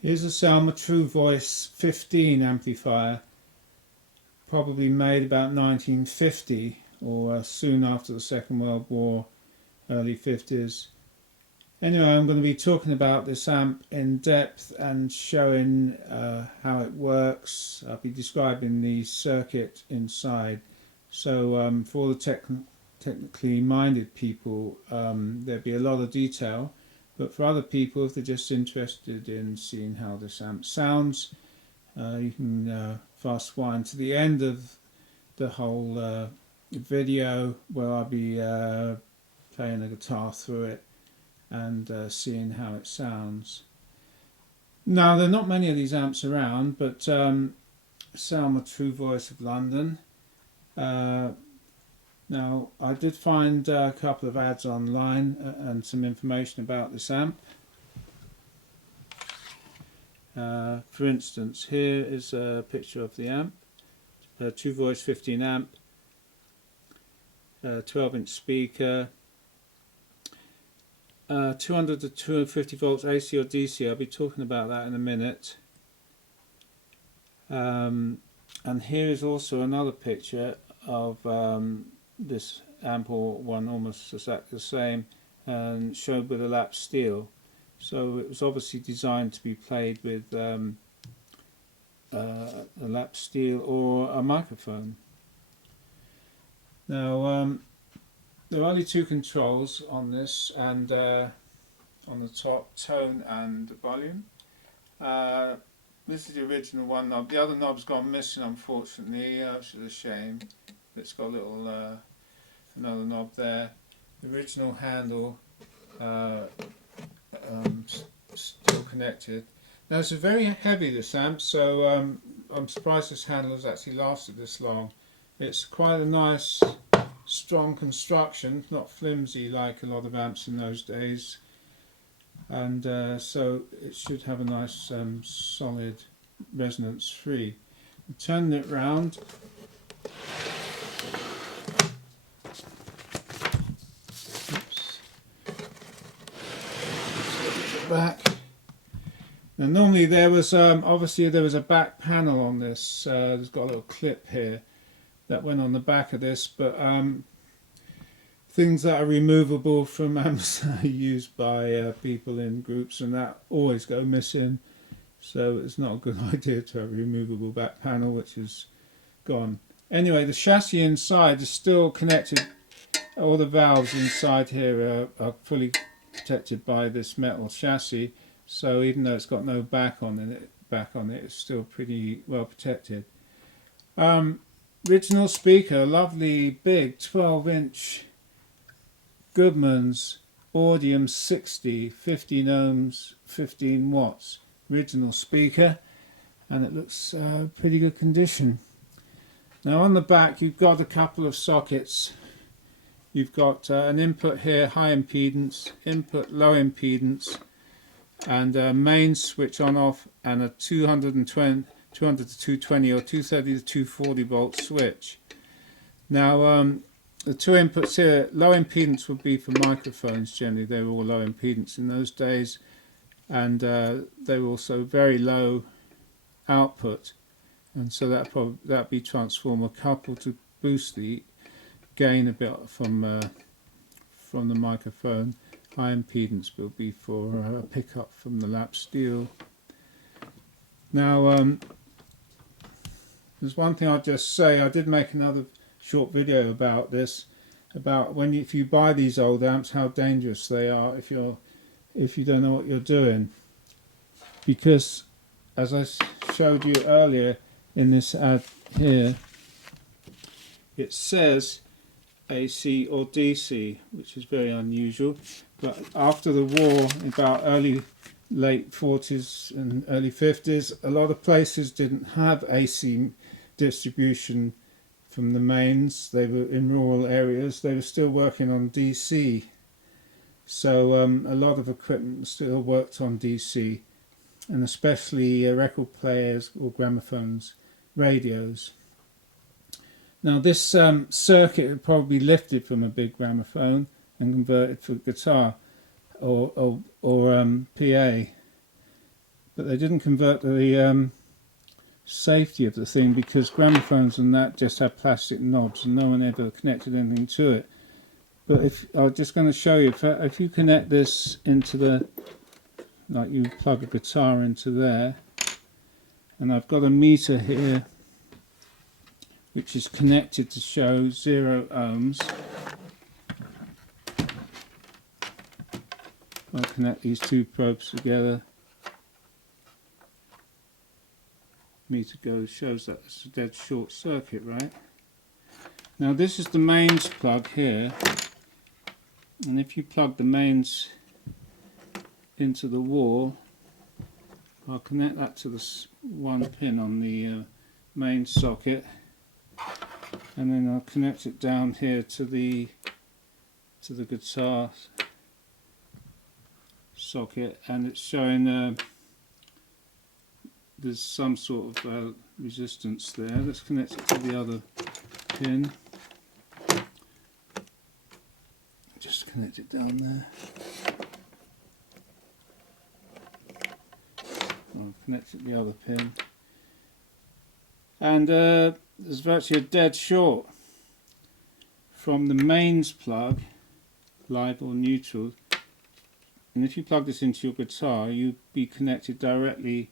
Here's a Selmer Truvoice 15 amplifier, probably made about 1950 or soon after the Second World War, early 50s. Anyway, I'm going to be talking about this amp in depth and showing how it works. I'll be describing the circuit inside. So for all the technically minded people, there'll be a lot of detail. But for other people, if they're just interested in seeing how this amp sounds, you can fast forward to the end of the whole video, where I'll be playing a guitar through it and seeing how it sounds. Now, there are not many of these amps around, but Selmer Truvoice of London. Now, I did find a couple of ads online and some information about this amp. For instance, here is a picture of the amp, a Truvoice 15 amp, 12-inch speaker, 200 to 250 volts AC or DC. I'll be talking about that in a minute. And here is also another picture of this amp, or one almost exactly the same, and showed with a lap steel. So it was obviously designed to be played with a lap steel or a microphone. Now there are only two controls on this, and on the top, tone and volume. This is the original one knob. The other knob's gone missing, unfortunately, which is a shame. It's got a little another knob there. The original handle still connected. Now, it's very heavy, this amp, so I'm surprised this handle has actually lasted this long. It's quite a nice, strong construction, not flimsy like a lot of amps in those days, and so it should have a nice solid resonance free. Turning it round, back. Now, normally there was obviously there was a back panel on this. There's got a little clip here that went on the back of this, but things that are removable from amps are used by people in groups, and that always go missing. So it's not a good idea to have a removable back panel, which is gone. Anyway, the chassis inside is still connected. All the valves inside here are fully protected by this metal chassis, so even though it's got no back on it, it's still pretty well protected. Original speaker, lovely big 12-inch Goodman's Audium 60, 15 ohms, 15 watts. Original speaker, and it looks pretty good condition. Now, on the back you've got a couple of sockets. You've got an input here, high impedance, input low impedance, and a main switch on off, and a 200 to 220 or 230 to 240 volt switch. Now the two inputs here, low impedance would be for microphones. Generally they were all low impedance in those days, and they were also very low output, and so that'd be transformer coupled to boost the gain a bit from the microphone. High impedance will be for a pickup from the lap steel. Now there's one thing I'll just say. I did make another short video about this, about if you buy these old amps, how dangerous they are if you don't know what you're doing, because as I showed you earlier in this ad here, it says AC or DC, which is very unusual. But after the war, about late 40s and early 50s, a lot of places didn't have AC distribution from the mains. They were in rural areas. They were still working on DC. So a lot of equipment still worked on DC, and especially record players or gramophones, radios. Now, this circuit would probably be lifted from a big gramophone and converted for guitar or PA, but they didn't convert the safety of the thing, because gramophones and that just have plastic knobs and no one ever connected anything to it. But if I'm just going to show you, if you connect this into the, like you plug a guitar into there, and I've got a meter here which is connected to show 0 ohms. I'll connect these two probes together. Meter shows that it's a dead short circuit, right? Now this is the mains plug here, and if you plug the mains into the wall, I'll connect that to this one pin on the main socket, and then I'll connect it down here to the guitar socket, and it's showing there's some sort of resistance there. Let's connect it to the other pin. Just connect it down there. I'll connect it to the other pin. And there's virtually a dead short from the mains plug, live or neutral. And if you plug this into your guitar, you'll be connected directly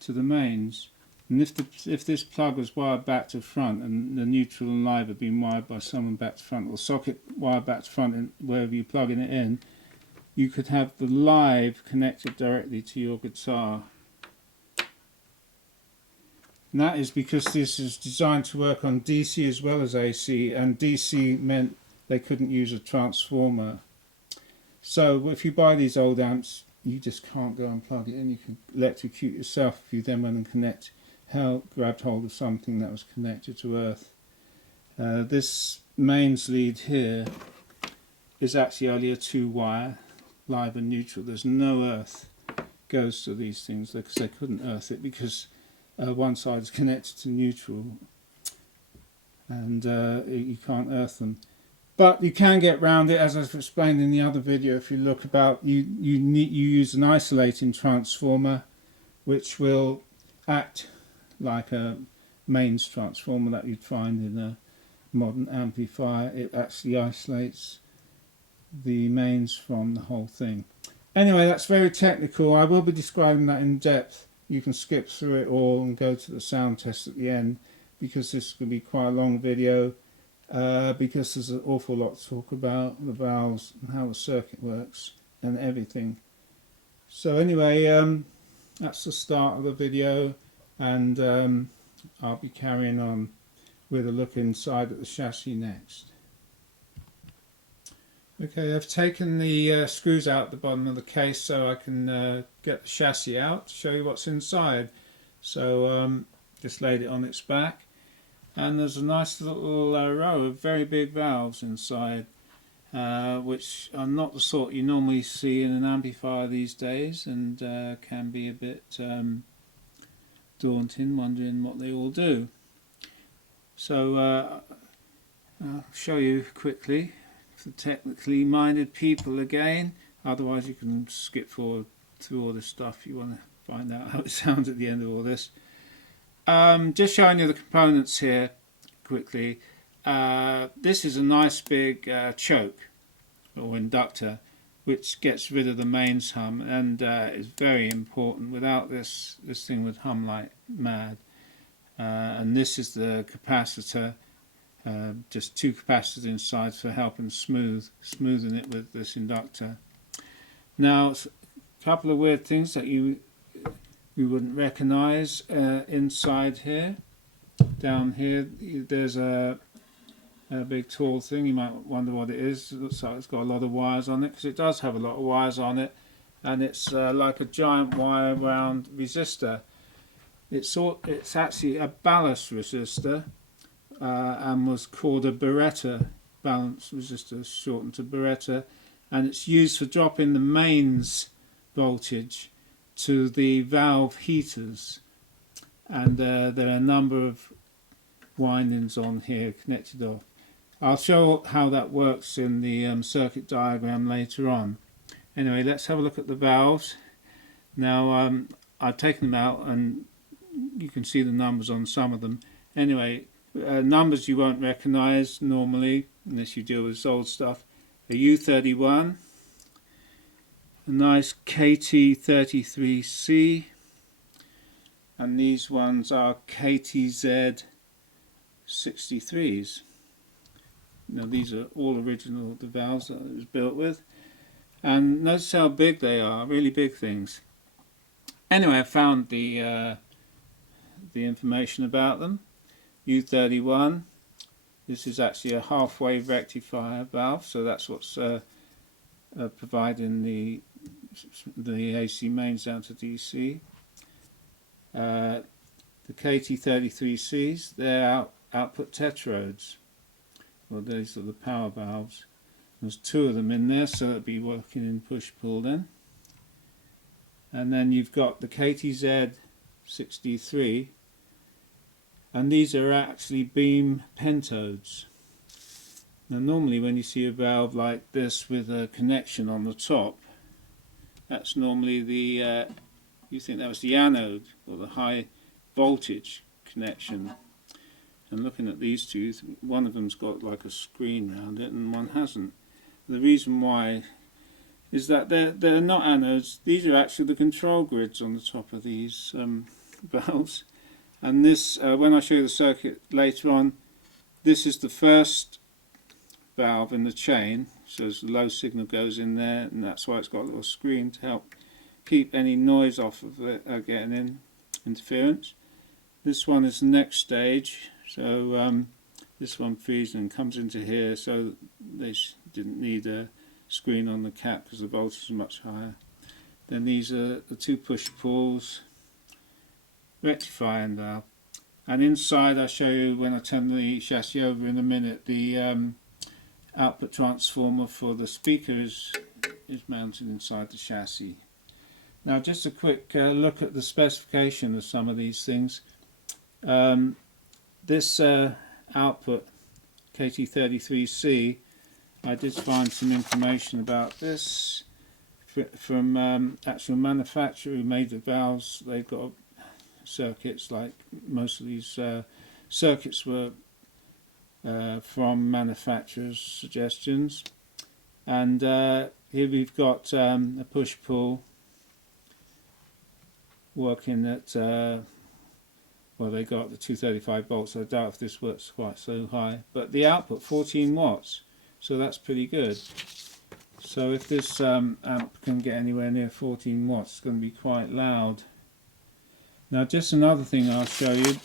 to the mains. And if this plug was wired back to front, and the neutral and live have been wired by someone back to front, or socket wired back to front, and wherever you're plugging it in, you could have the live connected directly to your guitar. And that is because this is designed to work on DC as well as AC, and DC meant they couldn't use a transformer. So if you buy these old amps, you just can't go and plug it in. You can electrocute yourself if you then went and grabbed hold of something that was connected to earth. This mains lead here is actually only a 2-wire, live and neutral. There's no earth goes to these things, because they couldn't earth it, because one side is connected to neutral, and you can't earth them. But you can get round it, as I've explained in the other video. If you look about, you use an isolating transformer, which will act like a mains transformer that you'd find in a modern amplifier. It actually isolates the mains from the whole thing. Anyway, that's very technical. I will be describing that in depth. You can skip through it all and go to the sound test at the end, because this could be quite a long video. Because there's an awful lot to talk about, the valves and how the circuit works and everything. So anyway, that's the start of the video, and I'll be carrying on with a look inside at the chassis next. Okay, I've taken the screws out the bottom of the case so I can get the chassis out to show you what's inside. So just laid it on its back. And there's a nice little row of very big valves inside, which are not the sort you normally see in an amplifier these days, and can be a bit daunting, wondering what they all do. So I'll show you quickly for technically minded people again. Otherwise you can skip forward through all this stuff if you want to find out how it sounds at the end of all this. Just showing you the components here quickly. This is a nice big choke or inductor, which gets rid of the mains hum, and is very important. Without this thing would hum like mad. And this is the capacitor, just 2 capacitors inside for helping smoothing it with this inductor. Now, a couple of weird things that you wouldn't recognize inside here. Down here there's a big tall thing. You might wonder what it is. It looks like it's got a lot of wires on it, because it does have a lot of wires on it, and it's like a giant wire wound resistor. It's actually a ballast resistor, and was called a Beretta balanced resistor, shortened to Beretta, and it's used for dropping the mains voltage to the valve heaters. And there are a number of windings on here connected off. I'll show how that works in the circuit diagram later on. Anyway, let's have a look at the valves. Now I've taken them out and you can see the numbers on some of them. Anyway, numbers you won't recognise normally unless you deal with old stuff. A U31, a nice KT33C, and these ones are KTZ 63s. Now these are all original, the valves that it was built with, and notice how big they are, really big things. Anyway, I found the information about them. U31, this is actually a half-wave rectifier valve, so that's what's providing the AC mains down to DC. The KT33Cs, they're output tetraodes. Well, these are the power valves. There's two of them in there, so it'll be working in push-pull then. And then you've got the KTZ 63, and these are actually beam pentodes. Now normally when you see a valve like this with a connection on the top, that's normally the, you think that was the anode or the high voltage connection. And looking at these two, one of them's got like a screen around it and one hasn't. The reason why is that they're not anodes. These are actually the control grids on the top of these valves. And this, when I show you the circuit later on, this is the first valve in the chain. So as the low signal goes in there, and that's why it's got a little screen to help keep any noise off of it getting in, interference. This one is the next stage. So this one frees and comes into here, so they didn't need a screen on the cap because the voltage is much higher. Then these are the two push-pulls, rectifying valve, and inside I'll show you when I turn the chassis over in a minute. The output transformer for the speaker is mounted inside the chassis. Now just a quick look at the specification of some of these things. This output KT33C, I did find some information about this from actual manufacturer who made the valves. They've got circuits, like most of these circuits were from manufacturers' suggestions. And here we've got a push-pull working at well, they got the 235 volts. I doubt if this works quite so high, but the output 14 watts, so that's pretty good. So if this amp can get anywhere near 14 watts, it's going to be quite loud. Now just another thing I'll show you,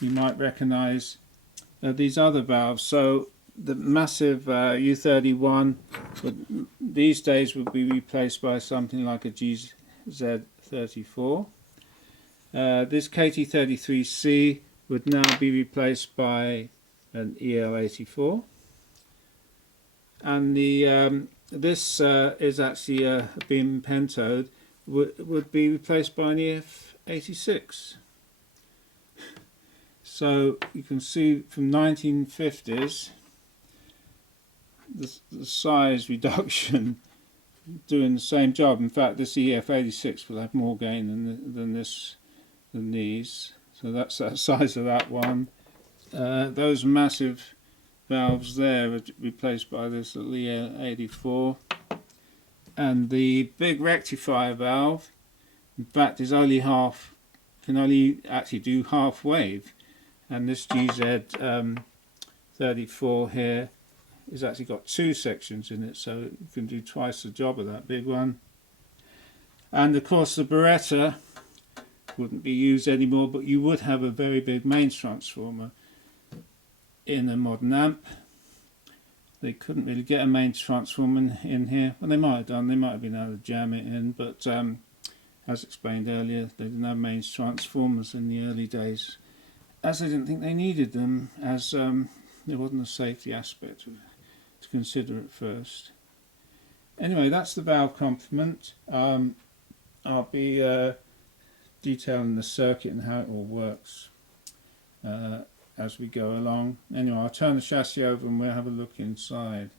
you might recognize these other valves. So the massive U31 these days would be replaced by something like a GZ34. This KT33C would now be replaced by an EL84, and the this is actually a beam pentode, would be replaced by an EF86. So you can see from 1950s the size reduction doing the same job. In fact, this EF86 will have more gain than these. So that's the size of that one. Those massive valves there are replaced by this little EL84. And the big rectifier valve, in fact, is only can only actually do half wave. And this GZ34 here has actually got two sections in it, so you can do twice the job of that big one. And of course the Beretta wouldn't be used anymore, but you would have a very big mains transformer in a modern amp. They couldn't really get a mains transformer in here. Well, they might have done, they might have been able to jam it in, but as explained earlier, they didn't have mains transformers in the early days, as they didn't think they needed them, as there wasn't a safety aspect to consider at first. Anyway, that's the valve complement. I'll be detailing the circuit and how it all works as we go along. Anyway, I'll turn the chassis over and we'll have a look inside.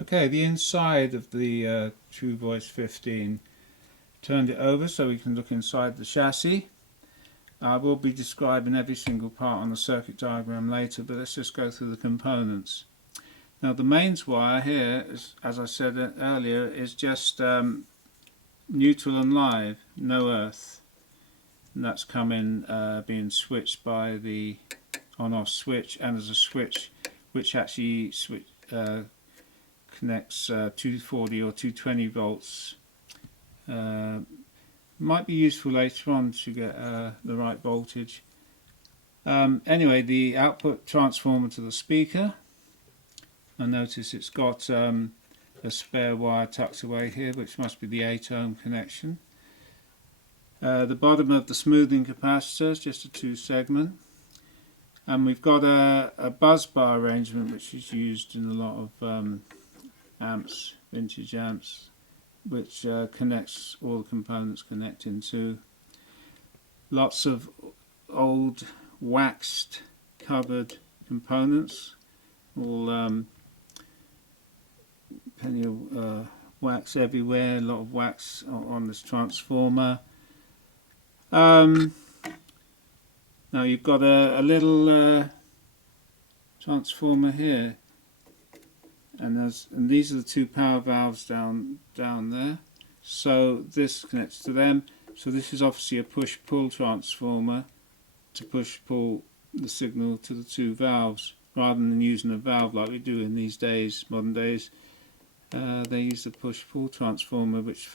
Okay, the inside of the Truvoice 15. Turned it over so we can look inside the chassis. I will be describing every single part on the circuit diagram later, but let's just go through the components. Now the mains wire here, as I said earlier, is just neutral and live, no earth. And that's coming, being switched by the on-off switch, and there's a switch which actually connects 240 or 220 volts. Might be useful later on to get the right voltage. Anyway, the output transformer to the speaker. I notice it's got a spare wire tucked away here, which must be the 8 ohm connection. The bottom of the smoothing capacitor is just a 2-segment. And we've got a buzz bar arrangement which is used in a lot of amps, vintage amps, which connects all the components connect into. Lots of old waxed covered components, all plenty of wax everywhere, a lot of wax on this transformer. Now you've got a little transformer here, and these are the 2 power valves down there. So this connects to them. So this is obviously a push-pull transformer to push-pull the signal to the 2 valves, rather than using a valve like we do in these days, modern days. They use the push-pull transformer, which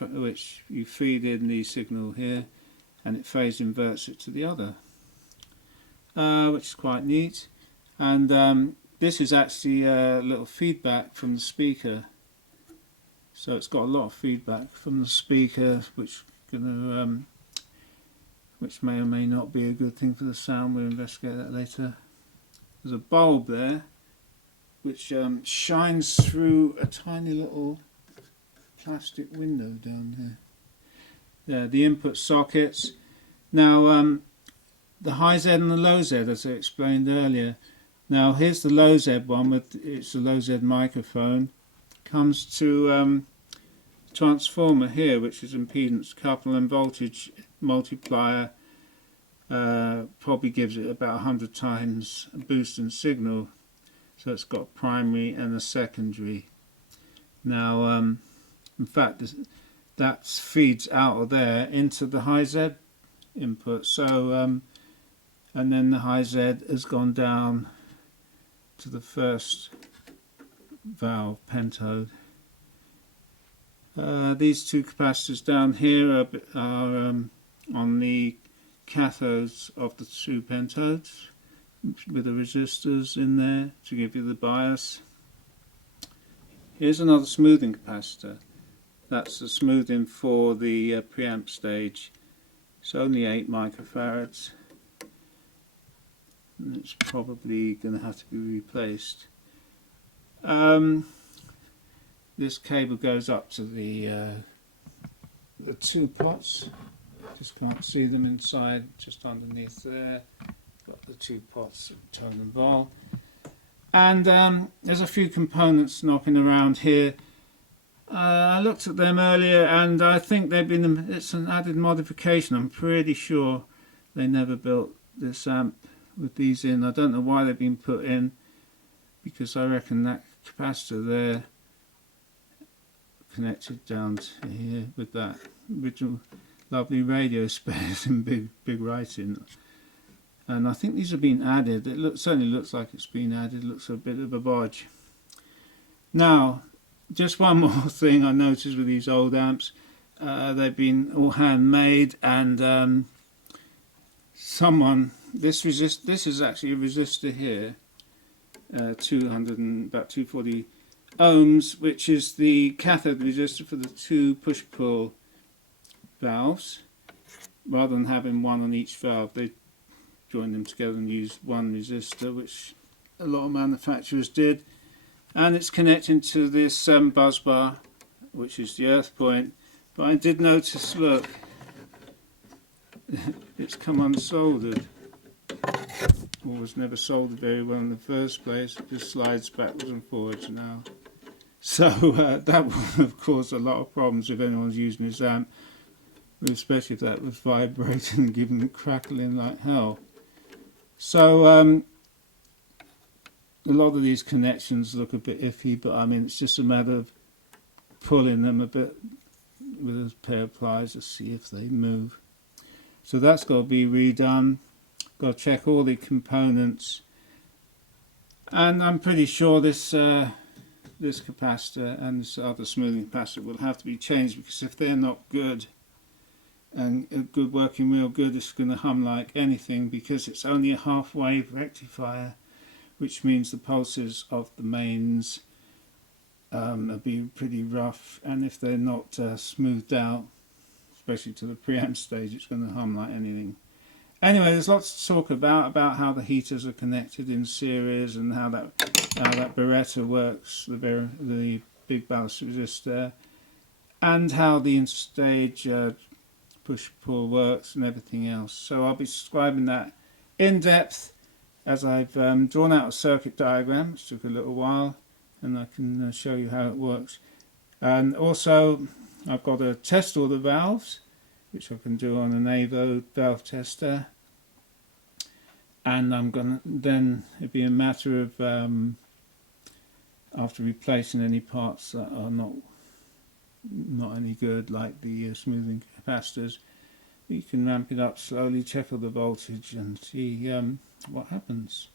you feed in the signal here, and it phase inverts it to the other, which is quite neat. And this is actually a little feedback from the speaker, so it's got a lot of feedback from the speaker, which may or may not be a good thing for the sound. We'll investigate that later. There's a bulb there which shines through a tiny little plastic window down there. There, the input sockets. Now the high Z and the low Z, as I explained earlier. Now here's the low Z one, it's a low Z microphone. Comes to transformer here, which is impedance couple and voltage multiplier. Probably gives it about 100 times a boost in signal. So it's got primary and a secondary. Now in fact that feeds out of there into the high Z input. So and then the high Z has gone down to the first valve, pentode. These 2 capacitors down here are on the cathodes of the 2 pentodes, with the resistors in there to give you the bias. Here's another smoothing capacitor. That's the smoothing for the preamp stage. It's only 8 microfarads. And it's probably going to have to be replaced. This cable goes up to the 2 pots. Just can't see them inside, just underneath there. Got the 2 pots, tone and vol. And there's a few components knocking around here. I looked at them earlier, and I think it's an added modification. I'm pretty sure they never built this amp with these in. I don't know why they've been put in, because I reckon that capacitor there connected down to here with that original lovely radio spares in big writing. And I think these have been added. It certainly looks like it's been added. It looks a bit of a bodge. Now, just one more thing I noticed with these old amps. They've been all handmade, and this is actually a resistor here, about 240 ohms, which is the cathode resistor for the 2 push-pull valves. Rather than having one on each valve, they joined them together and used one resistor, which a lot of manufacturers did. And it's connecting to this buzz bar, which is the earth point. But I did notice, look, it's come unsoldered, or was never soldered very well in the first place. It just slides backwards and forwards now. So that would have caused a lot of problems if anyone's using this amp, especially if that was vibrating and giving it crackling like hell. So a lot of these connections look a bit iffy, but I mean it's just a matter of pulling them a bit with a pair of pliers to see if they move. So that's got to be redone. Got to check all the components, and I'm pretty sure this this capacitor and this other smoothing capacitor will have to be changed, because if they're not good and a good working real good, it's going to hum like anything, because it's only a half wave rectifier, which means the pulses of the mains will be pretty rough, and if they're not smoothed out, especially to the preamp stage, it's going to hum like anything. Anyway, there's lots to talk about how the heaters are connected in series, and how that Beretta works, the big ballast resistor, and how the interstage push-pull works and everything else. So I'll be describing that in depth as I've drawn out a circuit diagram, which took a little while, and I can show you how it works. And also I've got to test all the valves, which I can do on an AVO valve tester, and I'm gonna then it'd be a matter of after replacing any parts that are not any good, like the smoothing capacitors, you can ramp it up slowly, check all the voltage and see what happens.